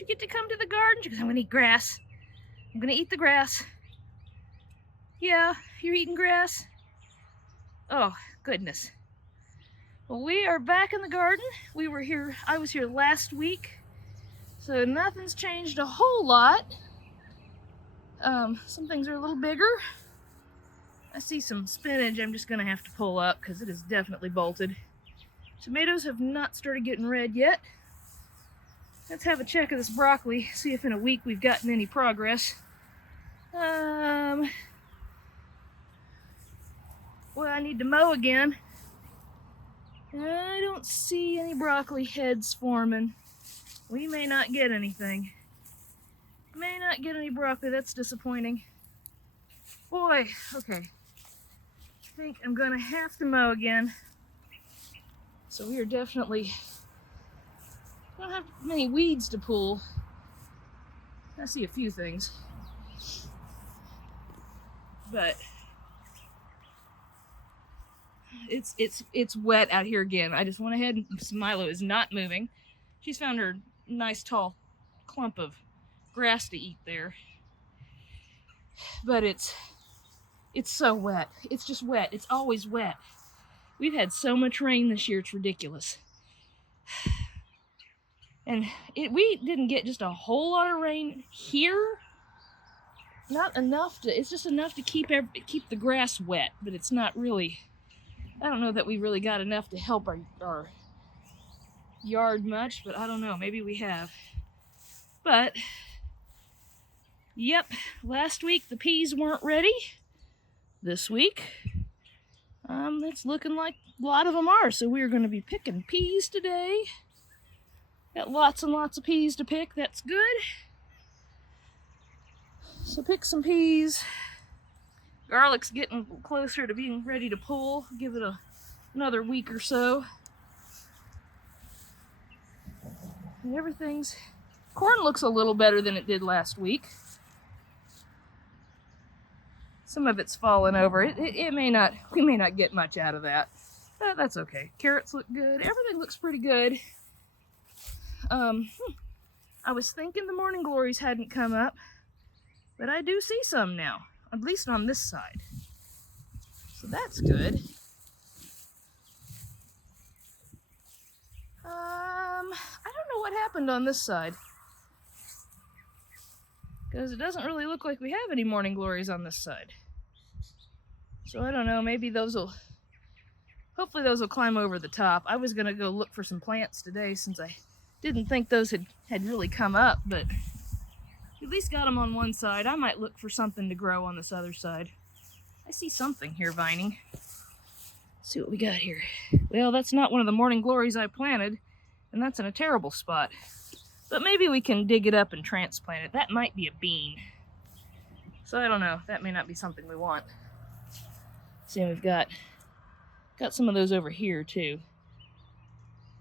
you get to come to the garden? She goes, I'm gonna eat grass. I'm gonna eat the grass. Yeah, you're eating grass? Oh, goodness. Well, we are back in the garden. I was here last week, so nothing's changed a whole lot. Some things are a little bigger. I see some spinach I'm just gonna have to pull up because it is definitely bolted. Tomatoes have not started getting red yet. Let's have a check of this broccoli, see if in a week we've gotten any progress. Well, I need to mow again. I don't see any broccoli heads forming. We may not get anything. May not get any broccoli, that's disappointing. Boy, okay. I think I'm gonna have to mow again. So we are definitely, don't have many weeds to pull. I see a few things. But it's wet out here again. I just went ahead and Milo is not moving. She's found her nice tall clump of grass to eat there. But it's so wet. It's just wet. It's always wet. We've had so much rain this year, it's ridiculous. And we didn't get just a whole lot of rain here. Not enough to, it's just enough to keep the grass wet, but it's not really, I don't know that we really got enough to help our yard much, but I don't know, maybe we have. But, yep, last week the peas weren't ready. This week, it's looking like a lot of them are, so we're going to be picking peas today. Got lots and lots of peas to pick, that's good. So pick some peas. Garlic's getting closer to being ready to pull. Give it another week or so. And corn looks a little better than it did last week. Some of it's fallen over. We may not get much out of that. But that's okay. Carrots look good. Everything looks pretty good. I was thinking the morning glories hadn't come up, but I do see some now, at least on this side. So that's good. I don't know what happened on this side, because it doesn't really look like we have any morning glories on this side. So I don't know, hopefully those will climb over the top. I was gonna go look for some plants today since I didn't think those had really come up, but at least got them on one side. I might look for something to grow on this other side. I see something here vining. Let's see what we got here. Well, that's not one of the morning glories I planted, and that's in a terrible spot. But maybe we can dig it up and transplant it. That might be a bean. So I don't know. That may not be something we want. See, we've got some of those over here too.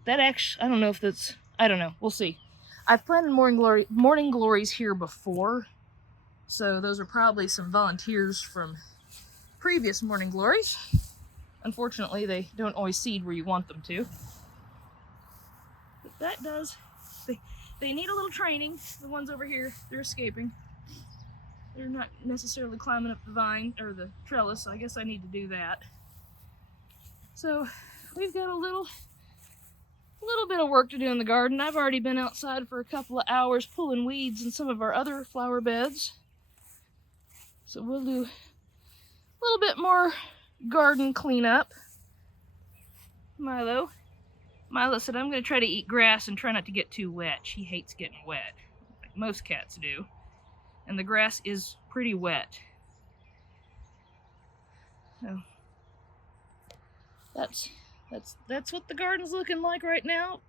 That actually, I don't know if that's, I don't know. We'll see. I've planted morning glories here before, so those are probably some volunteers from previous morning glories. Unfortunately, they don't always seed where you want them to. But that does, they need a little training. The ones over here, they're escaping. They're not necessarily climbing up the vine or the trellis, so I guess I need to do that. So we've got a little bit of work to do in the garden. I've already been outside for a couple of hours pulling weeds in some of our other flower beds. So we'll do a little bit more garden cleanup. Milo said, I'm going to try to eat grass and try not to get too wet. She hates getting wet, like most cats do. And the grass is pretty wet. So that's what the garden's looking like right now.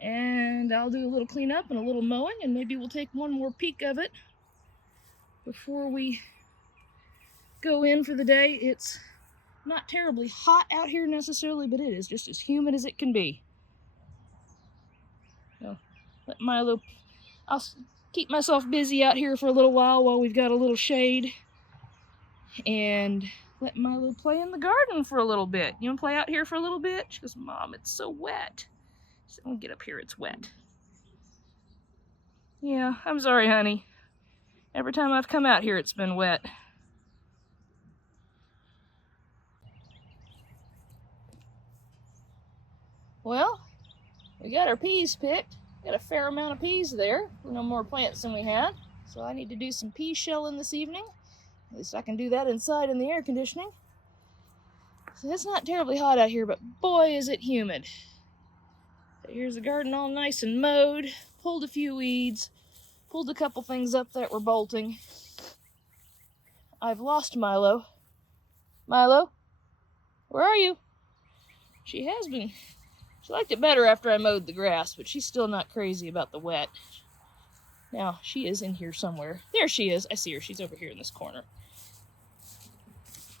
And I'll do a little cleanup and a little mowing, and maybe we'll take one more peek of it before we go in for the day. It's not terribly hot out here necessarily, but it is just as humid as it can be. So let Milo, I'll keep myself busy out here for a little while we've got a little shade, and let Milo play in the garden for a little bit. You want to play out here for a little bit? She goes, Mom, it's so wet. So I'm gonna get up here, it's wet. Yeah, I'm sorry, honey. Every time I've come out here, it's been wet. Well, we got our peas picked. Got a fair amount of peas there. No more plants than we had. So I need to do some pea shelling this evening. At least I can do that inside in the air conditioning. So it's not terribly hot out here, but boy is it humid. So here's the garden all nice and mowed. Pulled a few weeds. Pulled a couple things up that were bolting. I've lost Milo. Milo? Where are you? She liked it better after I mowed the grass, but she's still not crazy about the wet. Now, she is in here somewhere. There she is. I see her. She's over here in this corner.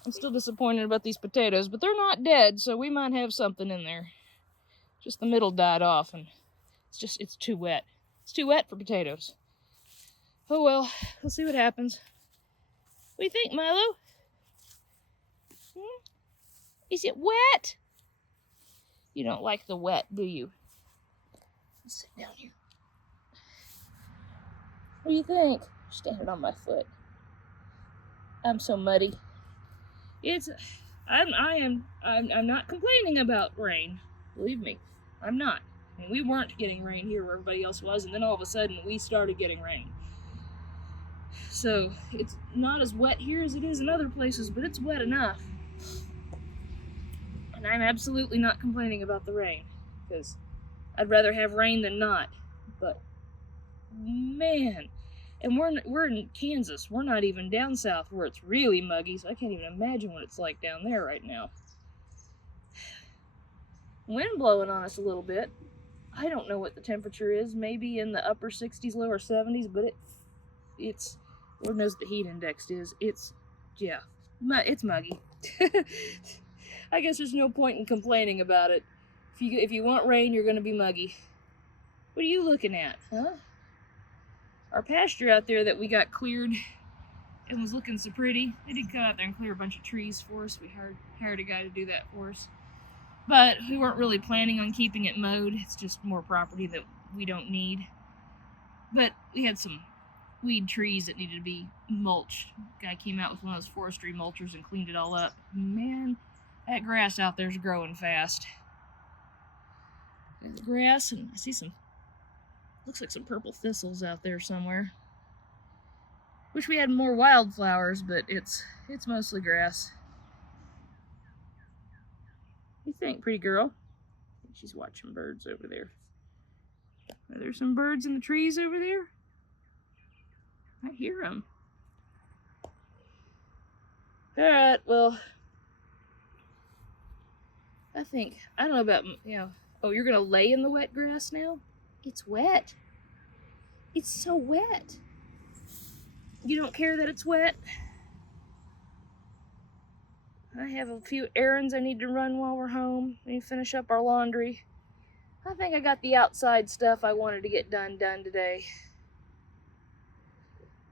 I'm still disappointed about these potatoes, but they're not dead, so we might have something in there. Just the middle died off, and it's too wet. It's too wet for potatoes. Oh well, we'll see what happens. What do you think, Milo? Is it wet? You don't like the wet, do you? Let's sit down here. What do you think? Standing on my foot. I'm so muddy. I'm not complaining about rain. Believe me, I'm not. I mean, we weren't getting rain here where everybody else was, and then all of a sudden we started getting rain. So it's not as wet here as it is in other places, but it's wet enough. And I'm absolutely not complaining about the rain, because I'd rather have rain than not. But man, and we're in Kansas. We're not even down south where it's really muggy, so I can't even imagine what it's like down there right now. Wind blowing on us a little bit. I don't know what the temperature is. Maybe in the upper 60s, lower 70s, but it's Lord knows what the heat index is. It's muggy. I guess there's no point in complaining about it. If you want rain, you're going to be muggy. What are you looking at, huh? Our pasture out there that we got cleared and was looking so pretty. They did come out there and clear a bunch of trees for us. We hired a guy to do that for us. But we weren't really planning on keeping it mowed. It's just more property that we don't need. But we had some weed trees that needed to be mulched. Guy came out with one of those forestry mulchers and cleaned it all up. Man, that grass out there's growing fast. There's the grass, and I see looks like some purple thistles out there somewhere. Wish we had more wildflowers, but it's mostly grass. What do you think, pretty girl? I think she's watching birds over there. Are there some birds in the trees over there? I hear them. Alright, well, I don't know about, oh, you're gonna lay in the wet grass now? It's wet. It's so wet. You don't care that it's wet? I have a few errands I need to run while we're home. We need to finish up our laundry. I think I got the outside stuff I wanted to get done today.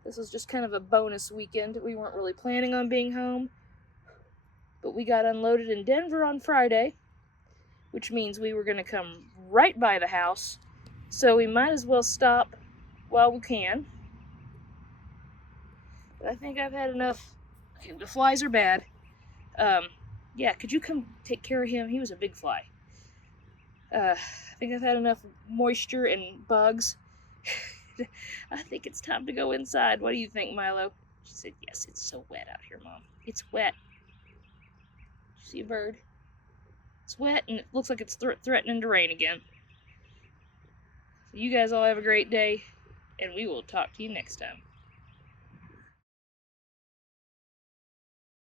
This was just kind of a bonus weekend. We weren't really planning on being home, but we got unloaded in Denver on Friday, which means we were going to come right by the house, so we might as well stop while we can. But I think I've had enough. Okay, the flies are bad. Yeah, could you come take care of him? He was a big fly. I think I've had enough moisture and bugs. I think it's time to go inside. What do you think, Milo? She said, yes, it's so wet out here, Mom. It's wet. See a bird? It's wet, and it looks like it's threatening to rain again. So you guys all have a great day, and we will talk to you next time.